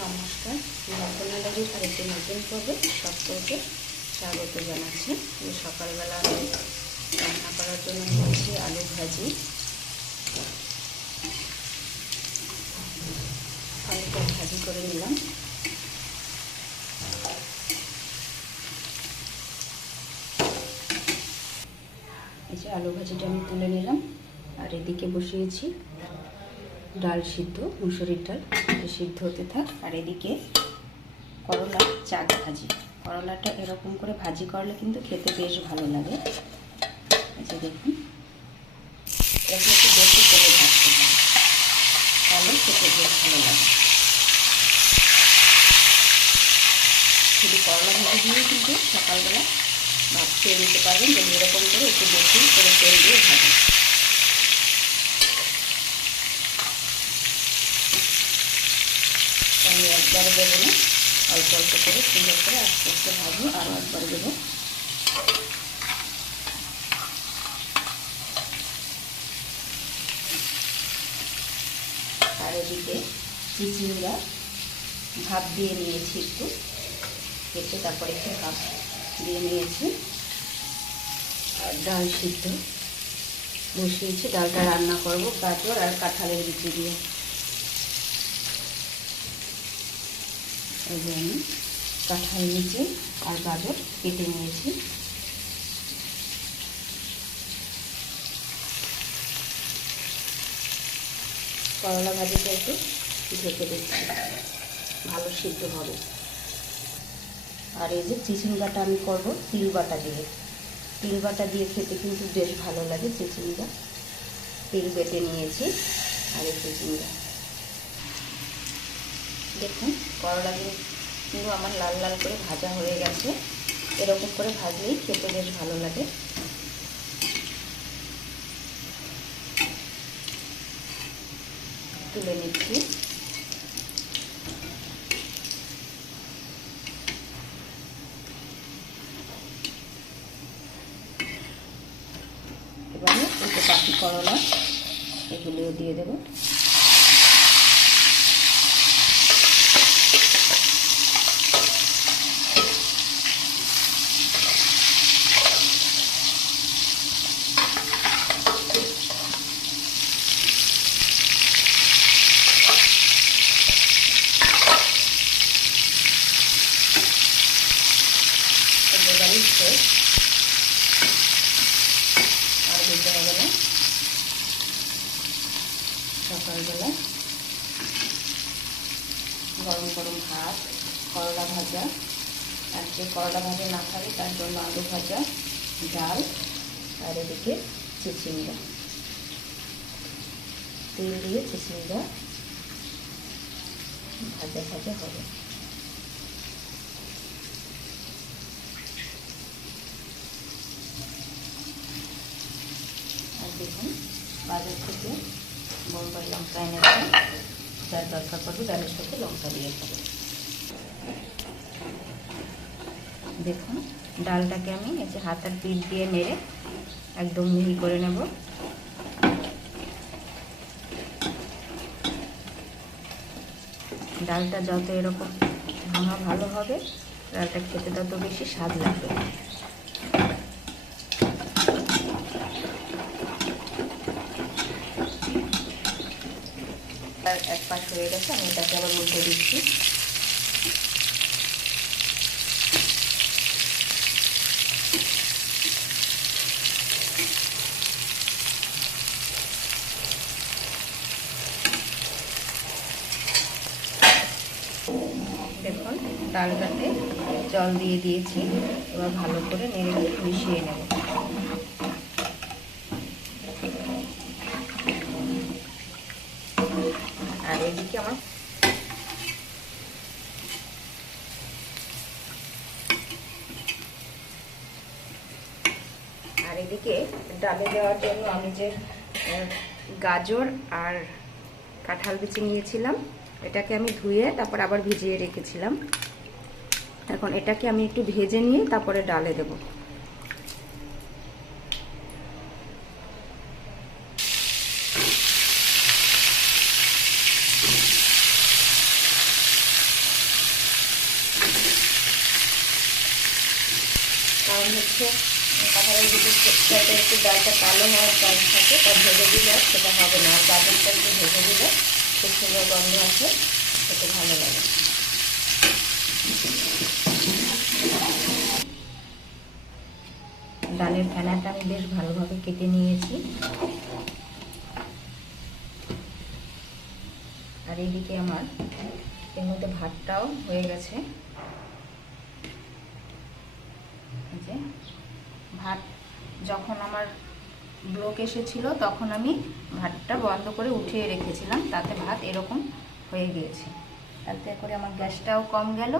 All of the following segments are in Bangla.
নমস্কার, রত্নালয়ের আরেকটি নতুন পর্বে সকলকে স্বাগত জানাচ্ছি। সকালবেলা আমি রান্না করার জন্য নিয়েছি আলু ভাজি। আলুটা ভাজি করে নিলাম। এই যে আলু ভাজিটা আমি তুলে নিলাম, আর এদিকে বসিয়েছি ডাল সিদ্ধ, মুসুরির ডাল সিদ্ধ হতে থাক। আর এদিকে করলা চাক ভাজি। করলাটা এরকম করে ভাজি করলে কিন্তু খেতে বেশ ভালো লাগে। এই যে দেখুন, এরকম একটু বেশি করে ভাজতে হবে, তাহলে খেতে বেশ ভালো লাগে। শুধু করলা ভাজি দিয়ে কিন্তু সকালবেলা ভাত খেয়ে নিতে পারবেন, যদি এরকম করে একটু বেশি করে তেল দিয়ে ভাজেন। আমি একবারে দেবো না, অল্প অল্প করে সুন্দর করে আস্তে আস্তে ভাজবো। আরও একবার দেবো। আর এদিকে চিচিঙ্গা ভাপ দিয়ে নিয়েছি, একটু কেটে তারপরে একটু ভাপ দিয়ে নিয়েছি। আর ডাল সিদ্ধ বসিয়েছি, ডালটা রান্না করবো গাজর আর কাঁঠালের বিচি দিয়ে। এই যে আমি কাঁঠাল বিচি আর গাজর কেটে নিয়েছি। করলা ভাজিটা একটু ঢেকে দিচ্ছি, ভালো সিদ্ধ হবে। আর এই যে চিচিঙ্গাটা আমি করবো তিল বাটা দিয়ে। তিল বাটা দিয়ে খেতে কিন্তু বেশ ভালো লাগে চিচিঙ্গা। তিল বেটে নিয়েছি। আর এই চিচিঙ্গা দেখুন, করলাগুলো কিন্তু আমার লাল লাল করে ভাজা হয়ে গেছে। এরকম করে ভাজলেই খেতে বেশ ভালো লাগে। তুলে নিচ্ছি। এবারে একটু বাকি করলা এগুলিও দিয়ে দেবো। আর দিতে হবে না। সকালবেলা গরম গরম ভাত, করলা ভাজা, আর যে করলা ভাজা না খাবে তার জন্য আলু ভাজা, ডাল, আর এদিকে চিচিঙ্গা, তেল দিয়ে চিচিঙ্গা ভাজা ভাজা হবে। আর দেখুন, বাজার থেকে বোম্বাই লঙ্কা এনেছি, যার দরকার পড়বে ডালের সাথে লঙ্কা দিয়ে খাবো। দেখুন, ডালটাকে আমি এই যে হাতার পিঠ দিয়ে নেড়ে একদম মিহি করে নেব। ডালটা যত এরকম ভাঙা ভালো হবে, ডালটা খেতে তত বেশি স্বাদ লাগবে। আর এক পাশ হয়ে গেছে, আমি এটাকে আবার উল্টে দিচ্ছি। দেখুন, ডালটাতে জল দিয়ে দিয়েছি। এবার ভালো করে নেড়ে মিশিয়ে নেব। আর এদিকে আমার ডালে দেওয়ার জন্য আমি যে গাজর আর কাঁঠাল বিচি নিয়েছিলাম, এটাকে আমি ধুয়ে তারপর আবার ভিজিয়ে রেখেছিলাম। এখন এটাকে আমি একটু ভেজে নিয়ে তারপরে ডালে দেব। হচ্ছে কাঁঠালের ভিতরটা একটু ডালটা কালো হওয়ার চান্স থাকে, তা ভেজে দিলে সেটা হবে না। আর গাজরটা একটু ভেজে দিলে খুব সুন্দর গন্ধ আসে, খেতে ভালো লাগে। ডালের ফেনাটা আমি বেশ ভালোভাবে কেটে নিয়েছি। আর এইদিকে আমার এর মধ্যে ভাতটাও হয়ে গেছে। যে ভাত যখন আমার ব্লক এসেছিল তখন আমি ভাতটা বন্ধ করে উঠিয়ে রেখেছিলাম, তাতে ভাত এরকম হয়ে গিয়েছে। তাতে করে আমার গ্যাসটাও কম গেল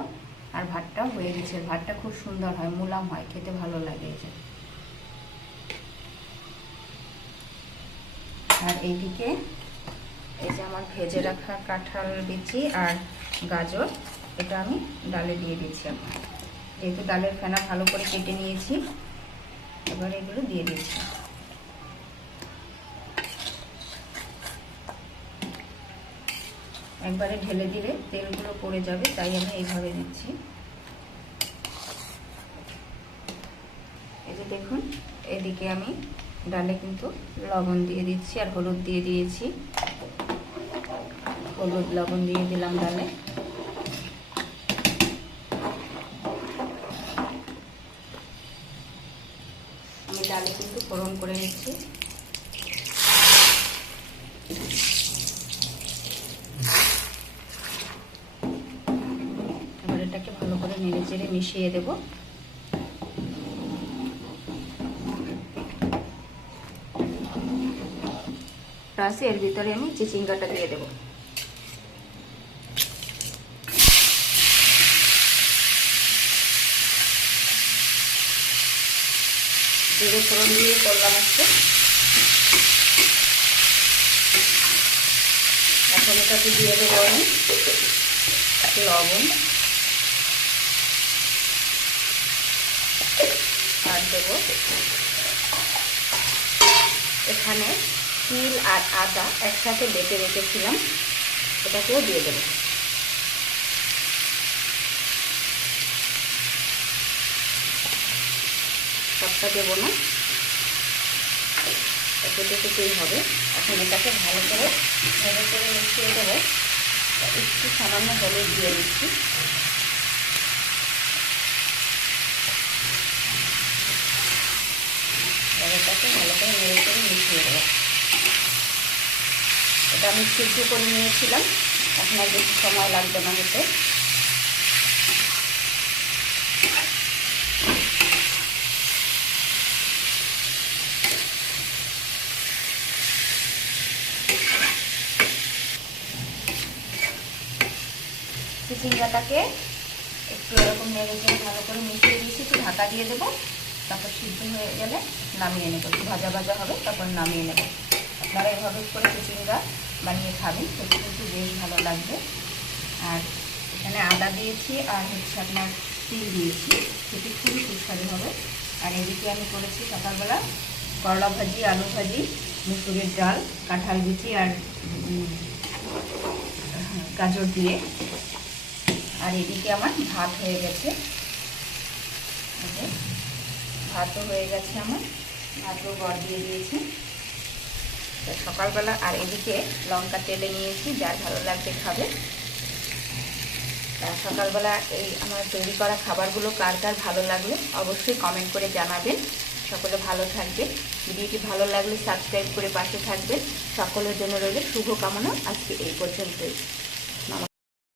আর ভাতটাও হয়ে গেছে। ভাতটা খুব সুন্দর হয়, মুলাম হয়, খেতে ভালো লাগে। আর এইদিকে এই যে আমার ভেজে রাখা কাঁঠাল বিচি আর গাজর, এটা আমি ডালে দিয়ে দিচ্ছি। এখন যেহেতু ডালের ফেনা ভালো করে কেটে নিয়েছি, এবার এগুলো দিয়ে দিচ্ছি। একবারে ঢেলে দিলে তেলগুলো পড়ে যাবে, তাই আমি এইভাবে দিচ্ছি। এই যে দেখুন, এদিকে আমি ডালে কিন্তু লবণ দিয়ে দিচ্ছি আর হলুদ দিয়ে দিয়েছি। হলুদ লবণ দিয়ে দিলাম ডালে। আমি ডালে কিন্তু ফোড়ন করে নিচ্ছি। এবার এটাকে ভালো করে নেড়ে চেড়ে মিশিয়ে দেব। এর ভিতরে আমি চিচিঙ্গাটা দিয়ে দেব। জিরে ফোড়ন দিয়ে করলাম আজকে। এখন এটাকে দিয়ে দেবো আমি লবণ, আর দেবো এখানে তিল আর আদা একসাথে বেটে রেখেছিলাম, এটাকেও দিয়ে দেব। সবটা দেবো না, এতটুকুই হবে। এখন এটাকে ভালো করে নেড়ে করে মিশিয়ে দেবো। একটু সামান্য হলুদ দিয়ে দিচ্ছি। এটাকে ভালো করে নেড়ে করে মিশিয়ে দেবো। এটা আমি সিদ্ধ করে নিয়েছিলাম, এখন আর বেশি সময় লাগবে না হতে। চিচিঙ্গাটাকে একটু এরকম নেড়ে চেড়ে ভালো করে মিশিয়ে দিয়েছি। একটু ঢাকা দিয়ে দেবো, তারপর সিদ্ধ হয়ে গেলে নামিয়ে নেবো। একটু ভাজা ভাজা হবে, তারপর নামিয়ে নেব। আপনারা এভাবে করে চিচিঙ্গা বানিয়ে খাবেন, সেটা কিন্তু বেশ ভালো লাগবে। আর এখানে আদা দিয়েছি আর হচ্ছে আপনার তিল দিয়েছি, সেটি খুবই সুস্বাদু হবে। আর এদিকে আমি করেছি সকালবেলা করলা ভাজি, আলু ভাজি, মুসুরের ডাল, কাঁঠাল বিচি আর গাজর দিয়ে। আর এদিকে আমার ভাত হয়ে গেছে, ভাতও হয়ে গেছে আমার, ভাতও গড় দিয়ে দিয়েছি সকালবেলা। আর এদিকে লঙ্কা তেলে নিয়েছি, যার ভালো লাগবে খাবে। সকালবেলা এই আমার তৈরি করা খাবারগুলো কার কার ভালো লাগলে অবশ্যই কমেন্ট করে জানাবেন। সকলে ভালো থাকবেন। ভিডিওটি ভালো লাগলে সাবস্ক্রাইব করে পাশে থাকবেন। সকলের জন্য রইল শুভকামনা। আজকে এই পর্যন্তই।